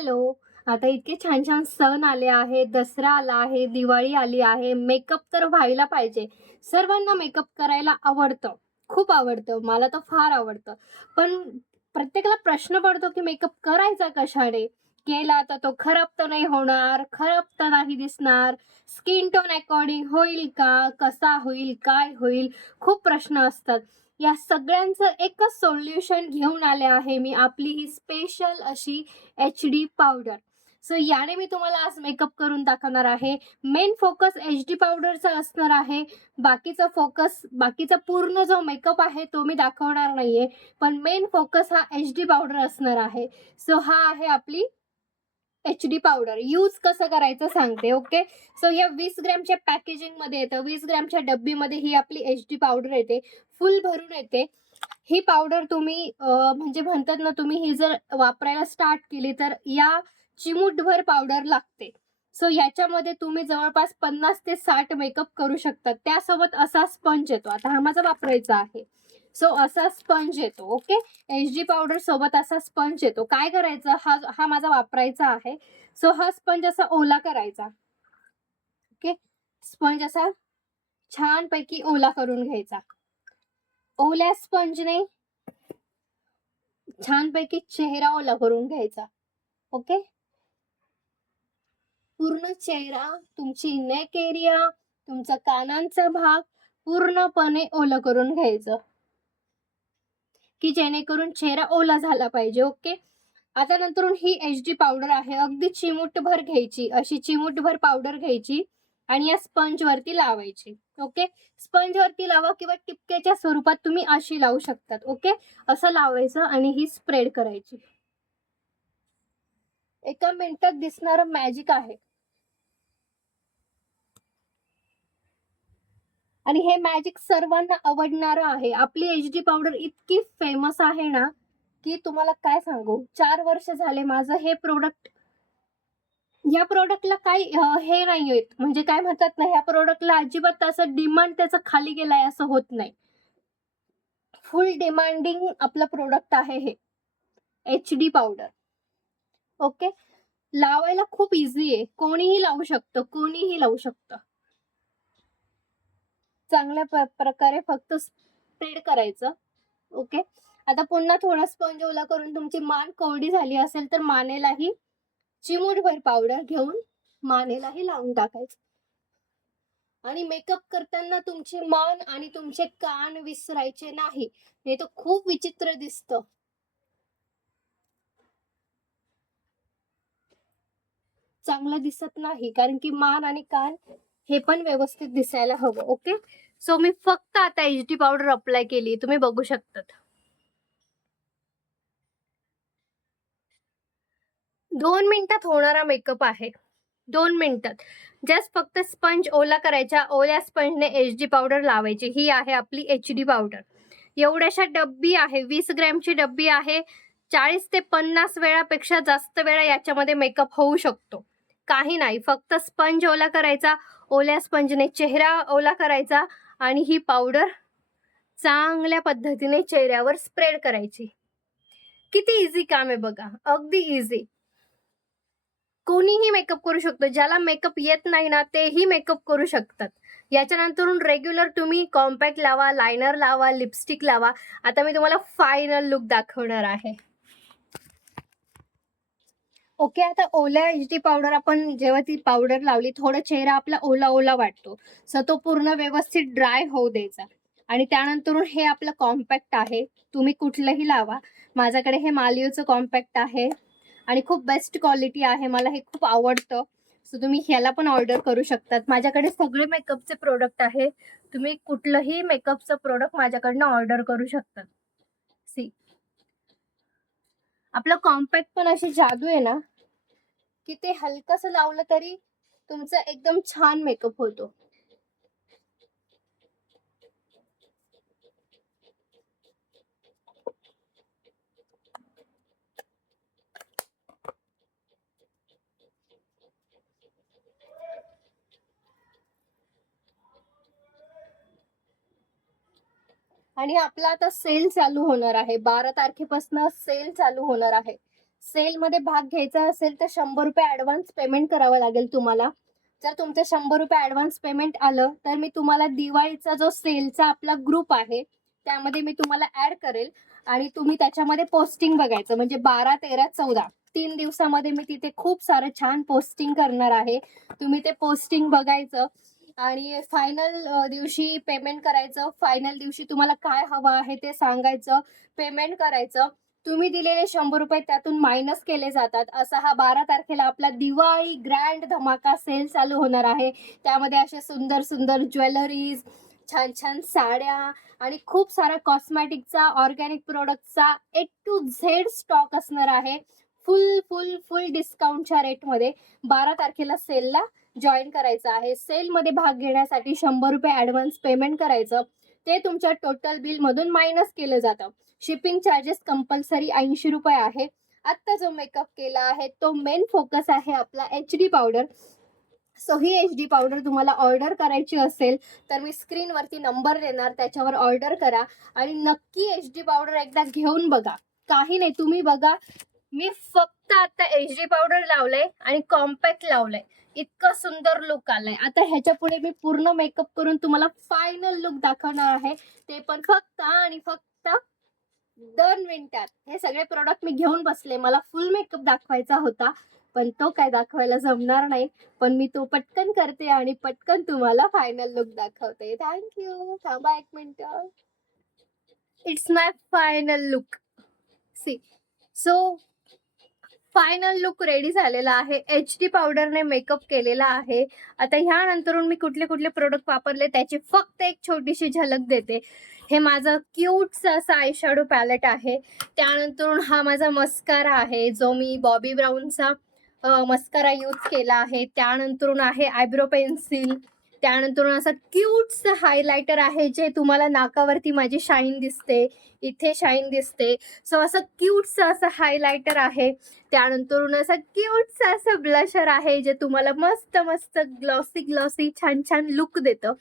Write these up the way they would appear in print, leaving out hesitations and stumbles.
Hello. आता इतके छान छान सण आले आहेत, दसरा आला आहे, दिवाळी आली आहे. मेकअप तर व्हायला पाहिजे. सर्वांना मेकअप करायला आवडतं, खूप आवडतं. मला तर फार आवडतं. पण प्रत्येकाला प्रश्न पडतो, की मेकअप करायचा कशाने? केला तर तो खराब तर नाही होणार, खराब तर नाही दिसणार, स्किन टोन अकॉर्डिंग होईल का? कसा होईल? काय होईल? खूप प्रश्न असतात. या सगळ्यांचं एकच सोल्युशन घेऊन आले आहे मी, आपली ही स्पेशल अशी एच-डी पावडर. सो याने मी तुम्हाला आज मेकअप करून दाखवणार आहे. मेन फोकस एच-डी पावडरचा असणार आहे. बाकीचा पूर्ण जो मेकअप आहे तो मी दाखवणार नाहीये. पण मेन फोकस हा एच-डी पावडर असणार आहे. सो हा आहे आपली एच-डी पावडर. यूज कसं करायचं सांगते. ओके. सो या 20 ग्रॅमच्या पॅकेजिंगमध्ये येतं. 20 ग्रॅमच्या डब्बीमध्ये ही आपली एच-डी पावडर येते. फुल भरून येते. ही पावडर तुम्ही म्हणजे म्हणतात ना, तुम्ही ही जर वापरायला स्टार्ट केली तर या चिमूटभर पावडर लागते. सो याच्यामध्ये तुम्ही जवळपास 50 ते 60 मेकअप करू शकता. त्यासोबत असा स्पंज येतो. आता हा माझा वापरायचा आहे. सो असा स्पंज येतो. ओके. एच-डी पावडर सोबत असा स्पंज येतो. काय करायचं, हा हा माझा वापरायचा आहे. सो हा स्पंज असा ओला करायचा. ओके. स्पंज असा छानपैकी ओला करून घ्यायचा. ओल्या स्पंजने छानपैकी चेहरा ओला करून घ्यायचा. ओके. पूर्ण चेहरा, तुमची नेक एरिया, तुमचा कानांचा भाग पूर्णपणे ओलं करून घ्यायचं, की जेणेकरून चेहरा ओला झाला पाहिजे. ओके. आता नंतरून ही एच-डी पावडर आहे. अगदी चिमूटभर घ्यायची. अशी चिमूटभर पावडर घ्यायची आणि या स्पंजवरती लावायची. ओके. स्पंजवरती लावा किंवा टिपक्याच्या स्वरूपात तुम्ही अशी लावू शकतात. ओके. असं लावायचं आणि ही स्प्रेड करायची. एका मिनिटात दिसणारं मॅजिक आहे. आणि हे मॅजिक सर्वांना आवडणारं आहे. आपली एच-डी पावडर इतकी फेमस आहे ना, की तुम्हाला काय सांगू. 4 वर्ष झाले माझं हे प्रोडक्ट. या प्रॉडक्टला काही हे नाहीये, म्हणजे काय म्हणतात ना, ह्या प्रॉडक्टला अजिबात असं डिमांड त्याचा खाली गेलाय असं होत नाही. फुल डिमांडिंग आपलं प्रॉडक्ट आहे हे एच-डी पावडर. ओके. लावायला खूप इझी आहे. कोणीही लावू शकतं, कोणीही लावू शकतं. चांगल्या प्रकारे फक्त स्प्रेड करायचं. ओके. आता पुन्हा थोडा स्पंज ओला करून तुमची मान कोरडी झाली असेल तर मानेलाही चिमूटभर पावडर घेऊन मानेलाही लावून टाकायचं. आणि मेकअप करताना तुमची मान आणि तुमचे कान विसरायचे नाही. नाही तर खूप विचित्र दिसतं. चांगलं दिसत नाही. कारण की मान आणि कान हे पण व्यवस्थित दिसायला हवं. ओके. सो मी फक्त आता एच-डी पावडर अप्लाय केली. तुम्ही बघू शकतात. 2 मिनिटात होणारा मेकअप आहे. 2 मिनिटात. जस्ट फक्त स्पंज ओला करायचा. ओल्या स्पंजने एच-डी पावडर लावायची. ही आहे आपली एच-डी पावडर. एवढ्याशा डब्बी आहे. 20 ग्रॅमची डब्बी आहे. 40 ते 50 वेळापेक्षा जास्त वेळा याच्यामध्ये मेकअप होऊ शकतो. काही नाही. फक्त स्पंज ओला करायचा. ओल्या स्पंजने चेहरा ओला करायचा आणि ही पावडर चांगल्या पद्धतीने चेहऱ्यावर स्प्रेड करायची. किती ईझी काम आहे बघा. अगदी ईझी. कोणीही मेकअप करू शकतो. ज्याला मेकअप येत नाही ना, तेही मेकअप करू शकतात. याच्यानंतरून रेग्युलर तुम्ही कॉम्पॅक्ट लावा, लायनर लावा, लिपस्टिक लावा. आता मी तुम्हाला फायनल लुक दाखवणार आहे. ओके. आता ओल्या एच-डी पावडर आपण जेव्हा ती पावडर लावली, थोडा चेहरा आपला ओला-ओला वाटतो. सो तो पूर्ण व्यवस्थित ड्राय होऊ द्यायचा. आणि त्यानंतरून हे आपलं कॉम्पॅक्ट आहे. तुम्ही कुठलंही लावा. माझ्याकडे हे मालियोचं कॉम्पॅक्ट आहे आणि खूप बेस्ट क्वालिटी आहे. मला हे खूप आवडतं. सो तुम्ही ह्याला पण ऑर्डर करू शकतात. माझ्याकडे सगळे मेकअपचे प्रोडक्ट आहे. तुम्ही कुठलंही मेकअपचं प्रोडक्ट माझ्याकडनं ऑर्डर करू शकतात. सी, आपलं कॉम्पॅक्ट पण अशी जादू आहे ना, की ते हलकंसं लावलं तरी तुमचा एकदम छान मेकअप होतो. आणि आपला आता सेल चालू होणार आहे. 12 तारखेपासून सेल चालू होणार आहे. सेलमध्ये भाग घ्यायचा असेल तर ₹100 ॲडव्हान्स पेमेंट करावं लागेल तुम्हाला. जर तुमचं ₹100 ॲडव्हान्स पेमेंट आलं, तर मी तुम्हाला दिवाळीचा जो सेलचा आपला ग्रुप आहे, त्यामध्ये मी तुम्हाला ॲड करेल आणि तुम्ही त्याच्यामध्ये पोस्टिंग बघायचं. म्हणजे 12, 13, 14 3 दिवसामध्ये मी तिथे खूप सारं छान पोस्टिंग करणार आहे. तुम्ही ते पोस्टिंग बघायचं आणि फायनल दिवशी पेमेंट करायचं. फायनल दिवशी तुम्हाला काय हवं आहे ते सांगायचं, पेमेंट करायचं. तुम्ही दिलेले ₹100 त्यातून मायनस केले जातात. असा हा 12 तारखेला आपला दिवाळी ग्रँड धमाका सेल चालू होणार आहे. त्यामध्ये अशा सुंदर, सुंदर ज्वेलरीज, छान-छान साड्या आणि खूप सारा कॉस्मेटिकचा, ऑर्गॅनिक प्रॉडक्टचा ए टू झेड स्टॉक असणार आहे. फुल डिस्काउंटच्या रेटमध्ये 12 तारखेला सेलला जॉइन करायचं आहे. सेलमध्ये भाग घेण्यासाठी ₹100 ॲडव्हान्स पेमेंट करायचं. ते तुमच्या टोटल बिलमधून मायनस केलं जातं. शिपिंग चार्जेस कंपल्सरी ₹80 आहे. आत्ता जो मेकअप केला आहे तो मेन फोकस आहे आपला एचडी पावडर. सो ही एचडी पावडर तुम्हाला ऑर्डर करायची असेल तर मी स्क्रीनवरती नंबर देणार, त्याच्यावर ऑर्डर करा आणि नक्की एचडी पावडर एकदा घेऊन बघा. काही नाही, तुम्ही बघा, मी फक्त आता एचडी पावडर लावलंय आणि कॉम्पॅक्ट लावलंय. इतकं सुंदर लुक आलाय. आता ह्याच्या पुढे मी पूर्ण मेकअप करून तुम्हाला फायनल लुक दाखवणार आहे. ते पण फक्त आणि फक्त 2 मिनिटात. हे सगळे प्रॉडक्ट मी घेऊन बसले. मला फुल मेकअप दाखवायचा होता, पण तो काय दाखवायला जमणार नाही. पण मी तो पटकन करते आणि पटकन तुम्हाला फायनल लुक दाखवते. Thank you. थांबा 1 मिनिट. It's my final look. See. So final look ready झालेला आहे. एचडी पावडरने मेकअप केलेला आहे. आता ह्यानंतरून मी कुठले कुठले प्रोडक्ट वापरले त्याची फक्त एक छोटीशी झलक देते. हे माझं क्यूटचं असं आय शॅडो पॅलेट आहे. त्यानंतरून हा माझा मस्कारा आहे, जो मी बॉबी ब्राऊनचा मस्कारा यूज केला आहे. त्यानंतरून आहे आयब्रो पेन्सिल. त्यानंतरून असं क्यूटचं हायलायटर आहे, जे तुम्हाला नाकावरती माझी शाईन दिसते, इथे शाईन दिसते. सो असं क्यूटचं असं हायलायटर आहे. त्यानंतरून असं क्यूटचं असं ब्लशर आहे, जे तुम्हाला मस्त मस्त ग्लॉसी छान छान लुक देतं.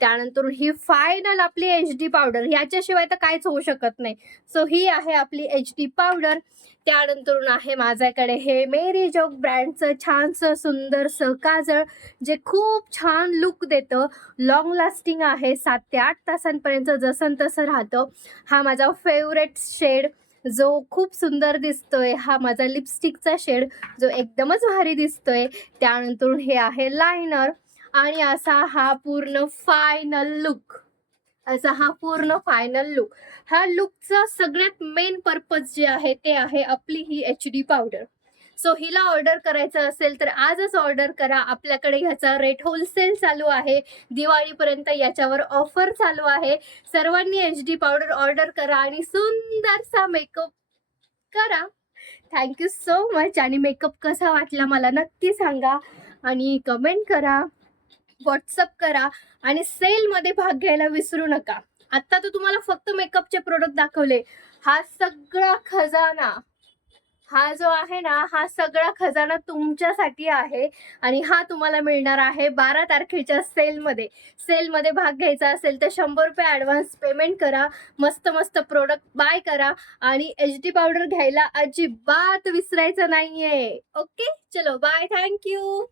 त्यानंतर ही फायनल आपली एचडी पावडर, ह्याच्याशिवाय तर काहीच होऊ शकत नाही. सो ही आहे आपली एचडी पावडर. त्यानंतरून आहे माझ्याकडे हे मेरी जोग ब्रँडचं छानसं सुंदरसं काजळ, जे खूप छान लुक देतं. लॉंग लास्टिंग आहे, 7 ते 8 तासांपर्यंत जसं तसं राहतं. हा माझा फेवरेट शेड, जो खूप सुंदर दिसतोय. हा माझा लिपस्टिकचा शेड, जो एकदमच भारी दिसतोय. त्यानंतर हे आहे लायनर आणि असा हा पूर्ण फायनल लुक. हा लुकचा सगळ्यात मेन पर्पज जे आहे ते आहे आपली ही एचडी पावडर. सो हिला ऑर्डर करायचं असेल तर आजच ऑर्डर करा. आपल्याकडे ह्याचा रेट होलसेल चालू आहे. दिवाळीपर्यंत याच्यावर ऑफर चालू आहे. सर्वांनी एचडी पावडर ऑर्डर करा आणि सुंदरसा मेकअप करा. Thank you so much. आणि मेकअप कसा वाटला मला नक्की सांगा आणि कमेंट करा, व्हॉट्सअप करा आणि सेलमध्ये भाग घ्यायला विसरू नका. आता तर तुम्हाला फक्त मेकअपचे प्रोडक्ट दाखवले. हा सगळा खजाना, हा जो आहे ना, हा सगळा खजाना तुमच्यासाठी आहे आणि हा तुम्हाला मिळणार आहे 12 तारखेच्या सेलमध्ये. सेलमध्ये भाग घ्यायचा असेल तर ₹100 ॲडव्हान्स पेमेंट करा. मस्त मस्त प्रोडक्ट बाय करा आणि एचडी पावडर घ्यायला अजिबात विसरायचं नाहीये. ओके, चलो बाय, थँक्यू.